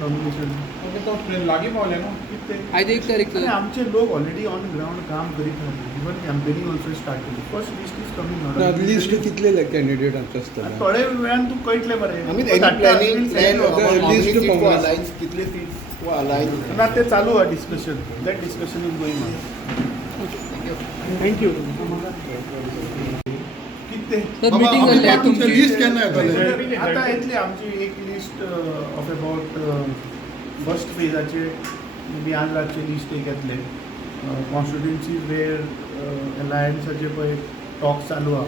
Nomination लागी पावले न्हू आयज 1 तारीख आणि आमचे लोक ऑलरेडी ऑन ग्राउंड काम करीत आहात. इवन कॅम्पेनिंग ऑल्सो स्टार्ट केली. First list is coming now. List कितले कॅन्डिडेट आसता थोड्या वेळान तू कळटले बरे. आम्ही लिस्ट कितले सीट्स अलायन्स ना ते चालू आहे discussion. That discussion is going on. Thank you. Meeting जाल्ली तुमची लिस्ट केन्ना येतले? आता येतली आमची एक लिस्ट ऑफ अबाउट फर्स्ट फेजाचे मे बी आज रातचे लिस्ट एक येतले. कॉन्स्टिट्युएन्सीज वेर अलायन्साचे पळय टॉक्स चालू आहा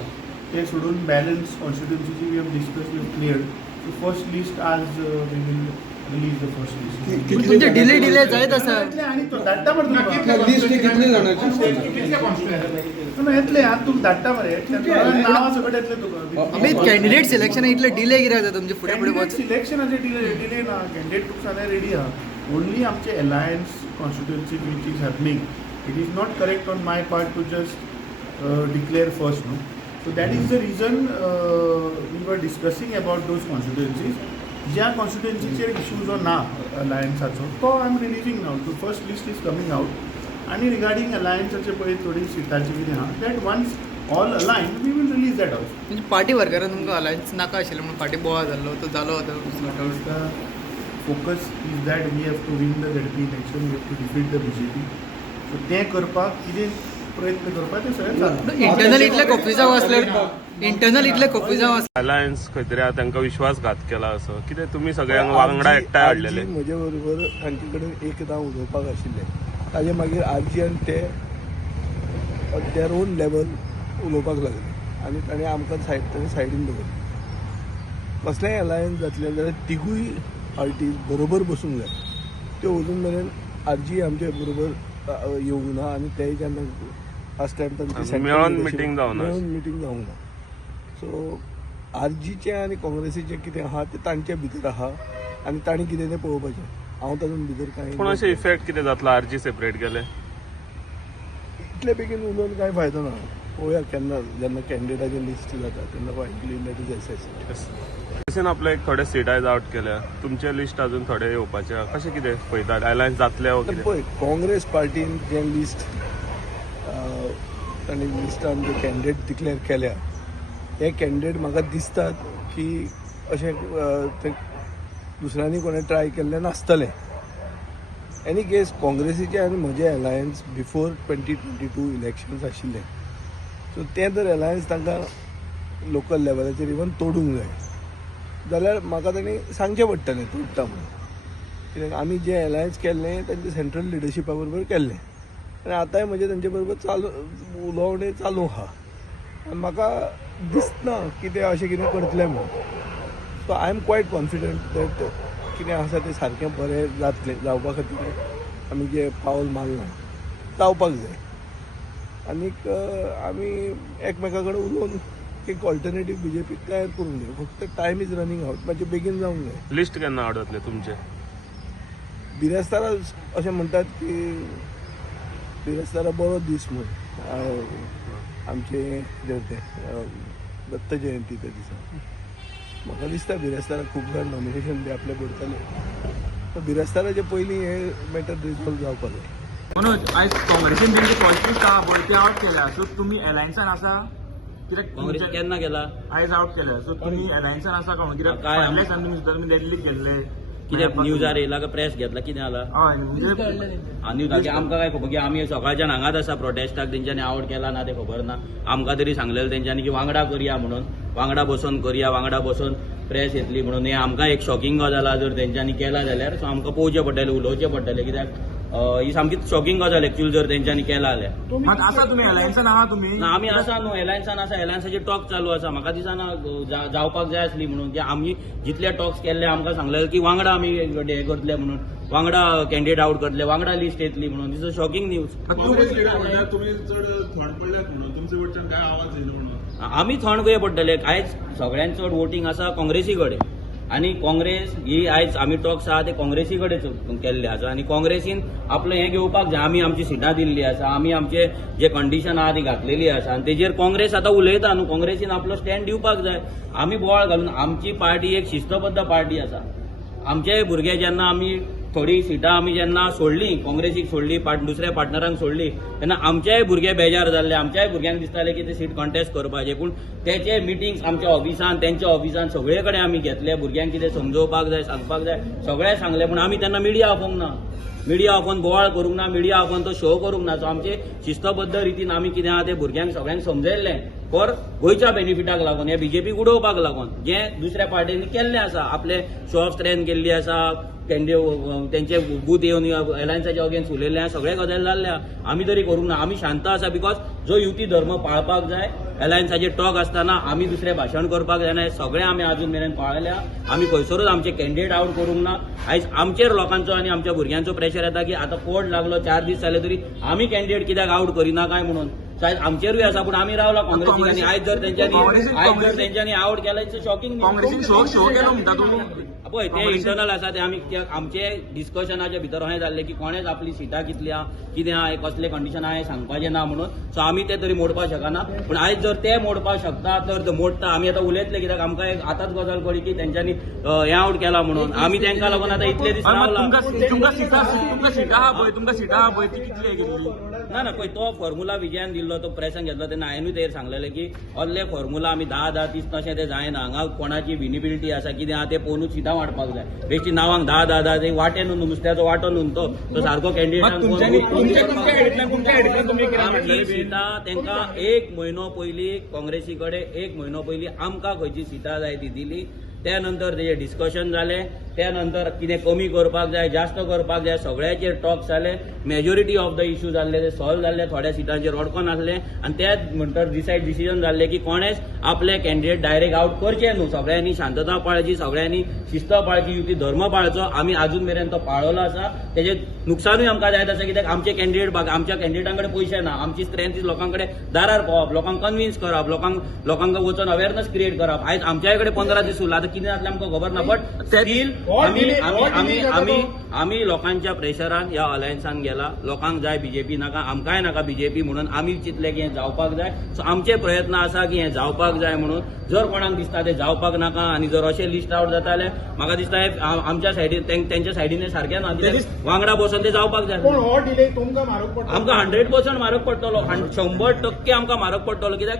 ते सोडून बॅलन्स कॉन्स्टिट्युएन्सीची we have discuss we have cleared. So first list आज we will release the first list. तुमचे डिले जायत आसा आणि तो धाडटा मरे लिस्ट कितले जाणांची कितले कॉन्स्टिट्युएन्सी येतले आज तुका धाडटा मरे. नांवां सकट येतले तुका. आमी कॅन्डिडेट सिलेक्शन इतले डिले कित्याक जाता तुमचे फुडें फुडें वच सिलेक्शनाचे डिले ना. कॅन्डिडेट बुक्स सगळे रेडी आहा. ओनली आमचे alliance constituency which is happening. It is not correct on my part to just declare first न्हू. So that is the reason we were discussing about those constituencies. ज्या कॉन्स्टिट्युएन्सीचेर issues ना अलायन्साचो तो I am releasing now. To first list is coming out. आणि regarding अलायन्साचे पळय थोडी सिटाची कितें आहा that once all अलायन we will release that also. म्हणजे पार्टी वर्करान तुमकां अलायन्स नाका आशिल्लो म्हणून पार्टी बोवा जाल्लो तो जालो आतां. Focus is that we have to win the झडपी election. We have to defeat the BJP. So तें करपाक कितें प्रयत्न करपाक ते सगळें जाता. इंटरनल इतले कॉफिजांव आसल्यार इंटरनल इतले कॉफिजांव आसल्यार अलायन्स खंय तरी तांकां विश्वासघात केला असो कितें तुमी सगळ्यांक वांगडा एकठांय हाडलेले. म्हजे बरोबर तांचे कडेन एक राव उलोवपाक आशिल्लें. ताजे मागीर आजी आनी ते देर ओन लेवल उलोवपाक लागले आनी ताणें आमकां सायडीन दवरलें. कसलेंय अलायन्स जातलें जाल्यार तिगूय पार्टीज बरोबर बसूंक जाय. त्यो अजून मेरेन आजी आमचे बरोबर येवंक ना आनी तेय जेन्ना फर्स्ट टायम तांची मेळोन मिटींग जावना. मिटींग जावंक ना. सो आरजीचें आनी काँग्रेसीचें कितें आहा तें तांचे भितर आहा आनी तांणी कितें तें पळोवपाचें. हांव तातूंत भितर कांय पूण अशें इफेक्ट कितें जातलो आरजी सेपरेट केले इतले बेगीन उलोवन कांय फायदो ना. पळोवया केन्ना जेन्ना कॅन्डिडेटाची लिस्ट जाता तेन्ना फायनली दॅट इज एसेस. तशें आपले एक थोडे सीट आयज आउट केल्या. तुमचे लिस्ट अजून थोडे येवपाचे कशें कितें पळयतात अलायन्स जातले वा कितें? पळय काँग्रेस पार्टीन जें लिस्ट तांणी लिस्टान जे कॅन्डिडेट डिक्लेअर केल्या हे कॅन्डिडेट म्हाका दिसतात की अशें ते दुसऱ्यांनी कोणें ट्राय केल्लें नासतलें. एनी केस काँग्रेसीचें आनी म्हजें अलायन्स बिफोर 2022 इलेक्शन्स आशिल्लें. सो तें जर अलायन्स तांकां लोकल लेवलाचेर इवन तोडूंक जाय जाल्यार म्हाका तांणी सांगचें पडटलें तोडटा म्हणून. कित्याक आमी जें अलायन्स केल्लें तांचे सेंट्रल लिडरशिपा बरोबर केल्लें आनी आतांय म्हजें तांचे बरोबर चालू उलोवणें चालू आहा. आनी म्हाका दिसना की ते अशें कितें करतले म्हणून. So I am quite confident that कितें आसा तें सारकें बरें जातलें. जावपा खातीर आमी जें पावल मारलां जावपाक जाय. आनीक आमी एकमेका कडेन उलोवन एक ऑल्टरनेटीव BJP तयार करूंक जाय. फक्त टायम इज रनिंग आउट. मातशें बेगीन जावंक जाय. लिस्ट केन्ना आउट जातले तुमचे? बिरेस्तारा अशें म्हणटात की बिरेस्तारा बरो दीस म्हूण आमचे कितें तें दत्त जयंती त्या दिसा. म्हाका दिसता बिरेस्तारा खूब जाण नॉमिनेशन बी आपलें करतले. सो बिरेस्ताराचे पयलीं हे मॅटर रिजॉल्व जावपाक जाय. मनोज आयज काँग्रेसीन तेंची फर्स्ट लिस्ट आहा पळय ती आउट केल्या. सो तुमी अलायन्सान आसा कित्याक काँग्रेस केन्ना गेला आयज आउट केल्या. सो तुमी अलायन्सान आसा काय कित्याक काय फाटल्या दिसांनी तुमी सुद्दां दिल्लीक गेल्ले कित्याक न्यूजार येयला काय प्रेस घेतला कितें जाला? हय म्हणजे आनी ताचे आमकां काय खबर की आमी सकाळच्यान हांगाच आसा प्रोटेस्टाक. तेंच्यांनी आउट केला ना तें खबर ना. आमकां तरी सांगलेलें तेंच्यांनी की वांगडा करया म्हणून. वांगडा बसून करया वांगडा बसून प्रेस येतली म्हणून. हे आमकां एक शॉकिंग गजाल आहा जर तेंच्यांनी केला जाल्यार. सो आमकां पळोवचें पडटलें उलोवचें पडटलें कित्याक ही सामकी शॉकिंग गजाल एक्चुअली जर तेंच्यांनी केला जाल्यार. मात आसा तुमी अलायन्सान आहा तुमी? ना आमी आसा न्हू एलायन्सान आसा. एलायन्साची टॉक चालू आसा. म्हाका दिसना जावपाक जाय आसली म्हणून की आमी जितले टॉक्स केल्ले आमकां सांगलेलें की वांगडा आमी हे करतले म्हणून. वांगडा कॅन्डिडेट आउट करतले वांगडा लिस्ट येतली म्हणून. दिस इज शॉकिंग न्यूज. तुम्ही चड थंड पडल्यात म्हणून तुमचे कडच्यान काय आवाज येयलो म्हणून आमी थंड कशे पडटले. आयज सगळ्यान चड वोटींग आसा काँग्रेसी कडेन आनी काँग्रेस ही आयज आमी टॉक्स आहा ते काँग्रेसी कडेन केल्ले आसा आनी काँग्रेसीन आपलें हें घेवपाक जाय. आमी आमची सिटां दिल्ली आसा. आमी आमचे जे कंडिशन आहा ती घातलेली आसा आनी तेजेर काँग्रेस आतां उलयता न्हू. काँग्रेसीन आपलो स्टँड दिवपाक जाय. आमी बोवाळ घालून आमची पार्टी एक शिस्तबद्ध पार्टी आसा. आमचे भुरगे जेन्ना आमी थोडी सिटां आमी जेन्ना सोडली काँग्रेसीक सोडली दुसऱ्या पार्टनरांक सोडली तेन्ना आमचेय भुरगे बेजार जाल्ले आमच्याय भुरग्यांक दिसताले की ते सीट कॉन्टेस्ट करपाचे पूण तेचे मिटिंग्स आमच्या ऑफिसान तेंच्या ऑफिसान सगळे कडेन आमी घेतले भुरग्यांक कितें समजोवपाक जाय सांगपाक जाय सगळें सांगलें पूण आमी तेन्ना मिडिया आपोवंक ना मिडिया आपोवन बोवाळ करूंक ना मिडिया आपोवन तो शो करूंक ना सो आमचे शिस्तबद्ध रितीन आमी कितें आहा तें भुरग्यांक सगळ्यांक समजयल्लें फॉर गोंयच्या बेनिफिटाक लागून हे बीजेपीक उडोवपाक लागून जें दुसऱ्या पार्टींनी केल्लें आसा आपले शो ऑफ स्ट्रेंथ केल्ली आसा तेंचे बूथ येवन एलायन्साच्या अगेन्स्ट उलयल्ले सगळे गजाल जाल्ल्या आमी तरी करूंक ना आमी शांत आसा बिकॉज जो युती धर्म पाळपाक जाय एलायन्साचे टॉक आसतना आमी दुसरें भाशण करपाक जायना सगळें आमी अजून मेरेन पाळल्या आमी खंयसरूच आमचे कॅन्डिडेट आउट करूंक ना आयज आमचेर लोकांचो आनी आमच्या भुरग्यांचो प्रेशर येता की आतां कोड लागलो 4 दीस जाले तरी आमी कॅन्डिडेट कित्याक आउट करिना काय म्हणून शायद आमचेरूय आसा पूण आमी रावला काँग्रेसीक आनी आयज जर तेंच्यांनी आउट केलें इट्स शॉकिंग काँग्रेसीन शो केलो म्हणटा तुमी पळय ते इंटरनल आसा ते आमी आमचे डिस्कशनाच्या भितर अशें जाल्लें की कोणेच आपली सिटां कितल्या कितें आहा कसले कंडिशन आहा हें सांगपाचें ना म्हणून सो आमी ते तरी मोडपाक शकना पूण आयज जर ते मोडपाक शकता तर मोडटा आमी आतां उलयतले कित्याक आमकां एक आतांच गजाल कळ्ळी की तेंच्यांनी हें आउट केला म्हणून आमी तेंका लागून आतां इतले दीस रावला तुमकां सिटां आहा पळय ती कितली गेली ना पळय तो फॉर्म्युला विजयान दिल्लो तो प्रेसांत घेतलो तेन्ना हांवेंनूय तेर सांगलेलें की असले फॉर्म्युला आमी 10 दीस तशें तें जायना हांगा कोणाची विनिबिलिटी आसा कितें आहा तें पळोवनूच सिटां वाडपाक जाय बेश्टी नांवांक 10 ते वाटेन नुस्त्याचो वांटो न्हू तो सारको कॅन्डिडेट आमची सिटां तेंकां 1 म्हयनो पयलीं काँग्रेसी कडेन 1 म्हयनो पयलीं आमकां खंयची सिटां जाय ती दिली त्या नंतर तेजें डिस्कशन जालें त्या नंतर कितें कमी करपाक जाय जास्त करपाक जाय सगळ्याचेर टॉक जाले मेजॉरिटी ऑफ द इश्यू जाल्ले ते सॉल्व जाल्ले थोड्या सिटांचेर अडकोन आसले आनी त्याच नंतर डिसिजन जाल्लें की कोणेच आपले कॅन्डिडेट डायरेक्ट आउट करचे न्हू सगळ्यांनी शांतता पाळची सगळ्यांनी शिस्त पाळची युती धर्म पाळचो आमी अजून मेरेन तो पाळलो आसा तेजें नुकसानूय आमकां जायत आसा कित्याक आमचे कॅन्डिडेट आमच्या कॅन्डिडेटां कडेन पयशे ना आमची स्ट्रेंथ लोकां कडेन दारार पावप लोकांक कन्विन्स करप लोकांक वचून अवेरनस क्रिएट करप आयज आमच्याय कडेन 15 दीस उरला आतां कितें जातलें आमकां खबर ना बट स्टील आमी लोकांच्या प्रेशरान ह्या अलायन्सान गेला लोकांक जाय बीजेपी नाका आमकांय नाका बीजेपी म्हणून आमी चिंतले की हें जावपाक जाय सो आमचे प्रयत्न आसा की हें जावपाक जाय म्हणून जर कोणाक दिसता तें जावपाक नाका आनी जर अशें लिस्ट आउट जाता जाल्यार म्हाका दिसता आमच्या सायडीन तेंच्या सायडीन सारकें ना वांगडा बसून तें जावपाक जाय आमकां 100% म्हारग पडटलो 100% आमकां म्हारग पडटलो कित्याक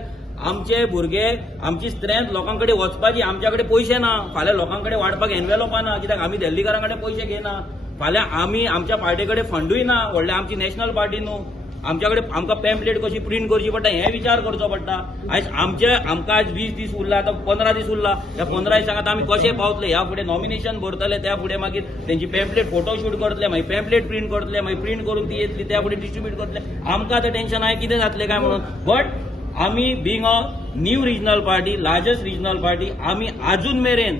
आमचे भुरगे आमची स्ट्रेंथ लोकां कडेन वचपाची आमच्या कडेन पयशे ना फाल्यां लोकां कडेन वाडपाक एनवेलोपा ना कित्याक आमी दिल्लीकारां कडेन पयशे घेना फाल्यां आमी आमच्या पार्टी कडेन फंडूय ना व्हडले आमची नॅशनल पार्टी न्हू आमच्या कडेन आमकां पॅम्पलेट कशी प्रिंट करची पडटा हें विचार करचो पडटा आयज आमकां आयज 20 दीस उरला आतां 15 दीस उरला ह्या 15 दिसांक आमी कशे पावतले ह्या फुडें नॉमिनेशन भरतले त्या फुडें मागीर तेंची पॅम्पलेट फोटोशूट करतले मागीर पॅम्पलेट प्रिंट करतले मागीर प्रिंट करून ती येतली त्या फुडें डिस्ट्रिब्यूट करतले आमकां आतां टेन्शन आहे कितें जातलें काय म्हणून बट आमी being a new regional party largest regional party आमी अजून मेरेन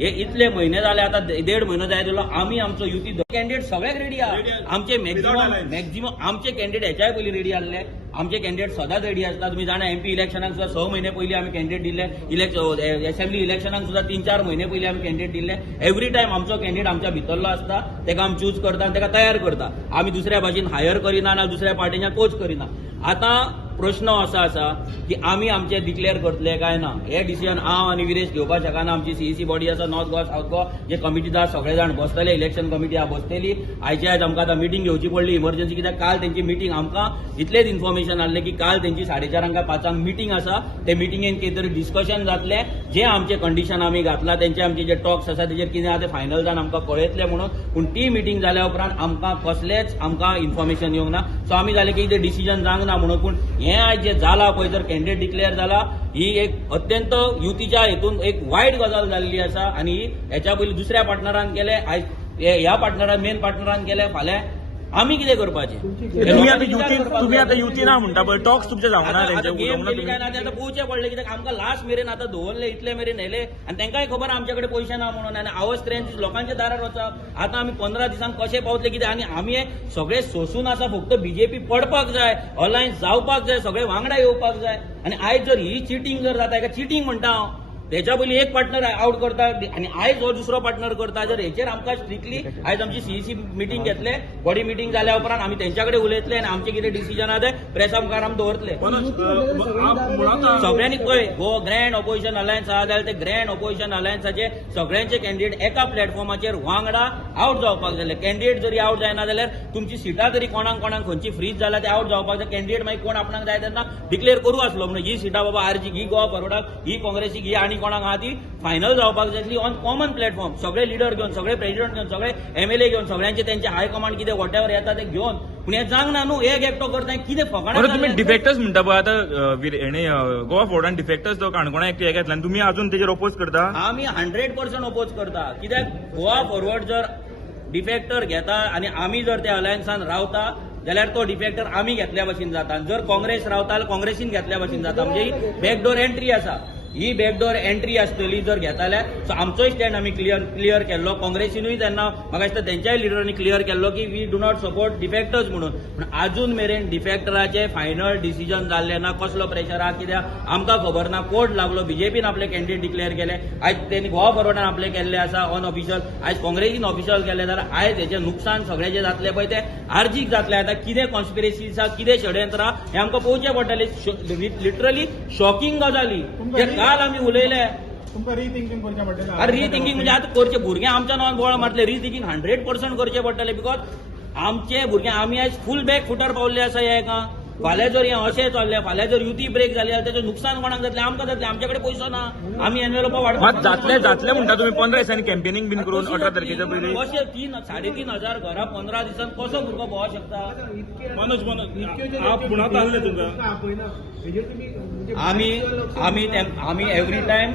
हे इतले म्हयने जाले आतां 1.5 म्हयनो जायत उरलो आमी आमचो युती कॅन्डिडेट सगळ्याक रेडी आहा आमचे मॅक्झिमम आमचे कॅन्डिडेट हेच्याय पयलीं रेडी आसले आमचे कॅन्डिडेट सदांच रेडी आसता तुमी जाणा MP इलेक्शनाक सुद्दां 6 म्हयने पयलीं आमी कॅन्डिडेट दिल्ले असेंब्ली इलेक्शनाक सुद्दां 3-4 म्हयने पयलीं आमी कॅन्डिडेट दिल्ले एवरी टायम आमचो कॅन्डिडेट आमच्या भितरलो आसता तेका आमी चूज करता आनी तेका तयार करता आमी दुसऱ्या भाशेन हायर करिना ना दुसऱ्या पार्टीच्या कोच करिना आतां प्रश्न असो आसा की आमी आमचे डिक्लेअर करतले काय ना हे डिसिजन हांव आनी विरेश घेवपाक शकना आमची CEC बॉडी आसा नॉर्थ गोवा सावथ गोवा जे कमिटीज आसा सगळे जाण बसतले इलेक्शन कमिटी आहा बसतली आयचे आयज आमकां आतां मिटींग घेवची पडली इमर्जन्सी कित्याक काल तेंची मिटींग आमकां इतलेच इन्फॉर्मेशन आसलें की काल तेंची 4:30 काय 5 मिटींग आसा ते मिटींगेन कितें तरी डिस्कशन जातलें जे आमचे कंडिशन आमी घातला तेंचे आमचे जे टॉक्स आसा तेजेर कितें आहा ते फायनल जावन आमकां कळयतले म्हणून पूण ती मिटींग जाल्या उपरांत आमकां कसलेच आमकां इन्फॉर्मेशन येवंक ना सो आमी जालें की कितें डिसिजन जावंक ना म्हणून पूण हें आयज जें जाला पळय जर कॅन्डिडेट डिक्लेअर जाला ही एक अत्यंत युतीच्या हेतून एक वायट गजाल जाल्ली आसा आनी हेच्या पयलीं दुसऱ्या पार्टनरान केले आयज ह्या पार्टनरान मेन पार्टनरान केले फाल्यां आमी कितें करपाचें तुम्ही आता युती ना म्हणटा पळय टॉक्स तुमचे जावंक ना गेम केली काय ना ते आतां पोवचें पडलें कित्याक आमकां लास्ट मेरेन आतां दवरले इतले मेरेन येले आनी तांकांय खबर आमचे कडेन पयशे ना म्हणून आनी आवर स्ट्रेंथ लोकांच्या दारार वचप आतां आमी 15 दिसांक कशे पावतले कितें आनी आमी सगळे सोंसून आसा फक्त बीजेपी पडपाक जाय अलायन्स जावपाक जाय सगळे वांगडा येवपाक जाय आनी आयज जर ही चिटींग जर जाता हेका चिटींग म्हणटा हांव त्याच्या पयलीं एक पार्टनर आउट करता आनी आयज हो दुसरो पार्टनर करता. जर हेचेर आमकां स्ट्रिक्टली आयज आमची सीईसी मिटींग घेतले, बॉडी मिटींग जाल्या उपरांत आमी तेंच्या कडेन उलयतले आनी आमचे कितें डिसिजन आहा ते प्रेसा मुखार आमी दवरतले. सगळ्यांनी पळय गो ग्रँड ऑपोजिशन अलायन्स आहा जाल्यार ते ग्रँड ऑपोजिशन अलायन्साचे सगळ्यांचे कॅन्डिडेट एका प्लॅटफॉर्माचेर वांगडा आउट जावपाक जाय. कॅन्डिडेट जरी आउट जायना जाल्यार तुमची सिटां तरी कोणाक खंयची फ्रीज जाला ते आउट जावपाक जाय. कॅन्डिडेट मागीर कोण आपणाक जाय तेन्ना डिक्लेअर करूं आसलो म्हणून ही सिटां बाबा आरजीक, ही गोवा फॉरवर्डाक, ही काँग्रेसीक, ही आनी कोणाक आहा ती फायनल जावपाक जाय ऑन कॉमन प्लॅटफॉर्म. सगळे लिडर घेवन, सगळे प्रेसिडेंट घेवन, सगळे एमएलए घेवन, सगळ्यांचे तेंचे हायकमांड कितें वॉट एव्हर येता ते घेवन. पूण हें जावंक ना न्हू, एक एकटो करता कितें बरं तुम्ही फकाणां. डिफेक्टर्स म्हणटा पळय आतां गोवा फॉरवर्डान डिफेक्टर्स तो काणकोणा एकटे घेतला आनी तुमी अजून तेजेर ओपोज करता? आमी 100% ओपोज करता. कित्याक गोवा फॉरवर्ड जर डिफेक्टर घेता आनी आमी जर त्या अलायन्सान रावता जाल्यार तो डिफेक्टर आमी घेतल्या भशेन जाता. जर काँग्रेस रावता जाल्यार काँग्रेसीन घेतल्या भशेन जाता. म्हणजे ही बॅकडोर एंट्री आसा. ही बॅकडोर एंट्री आसतली जर घेताल्यार. सो आमचोय स्टँड आमी क्लियर केल्लो. काँग्रेसीनूय तेन्ना म्हाका दिसता तेंच्याय लिडरांनी क्लियर केल्लो की we do not support defectors म्हणून. पूण अजून मेरेन डिफेक्टराचे फायनल डिसिजन जाल्ले ना. कसलो प्रेशर आहा कित्याक आमकां खबर ना. कोर्ट लागलो, बीजेपीन आपले कॅन्डिडेट डिक्लेअर केले, आयज तेणी गोवा फॉरवर्डान आपले केल्ले आसा अनऑफिशियल, आयज काँग्रेसीन ऑफिशियल केले. जाल्यार आयज हेचें नुकसान सगळें जें जातलें पळय तें आर्जीक जातलें. आतां कितें कॉन्स्पिरेसी आसा, कितें षडयंत्र आहा हें आमकां पळोवचें पडटलें. लिटरली शॉकिंग गजाली जे काल आमी उलयले. रिथिंकींग म्हणजे आतां करचे भुरगे आमच्या नांवान बोवाळ मारतले. रिथिंकींग 100% करचें पडटलें. बिकॉज आमचे भुरगे आमी आयज फूल बॅक फुटार पावल्ले आसा ह्या हेका. फाल्यां जर हें अशें चल्लें, फाल्यां जर युती ब्रेक जाली जाल्यार तेजें नुकसान कोणाक जातलें? आमकां जातलें. आमचे कडेन पयसो ना. आमी एनवेलोपां मात वाडपाक जातलें म्हणटा तुमी 15 दिसांनी कॅम्पेनिंग बीन करून 18 तारखेच्या पयलीं. कशें 3,500 घरां 15 दिसान कसो भुरगो भोंवोंक शकता? आमी एवरी टायम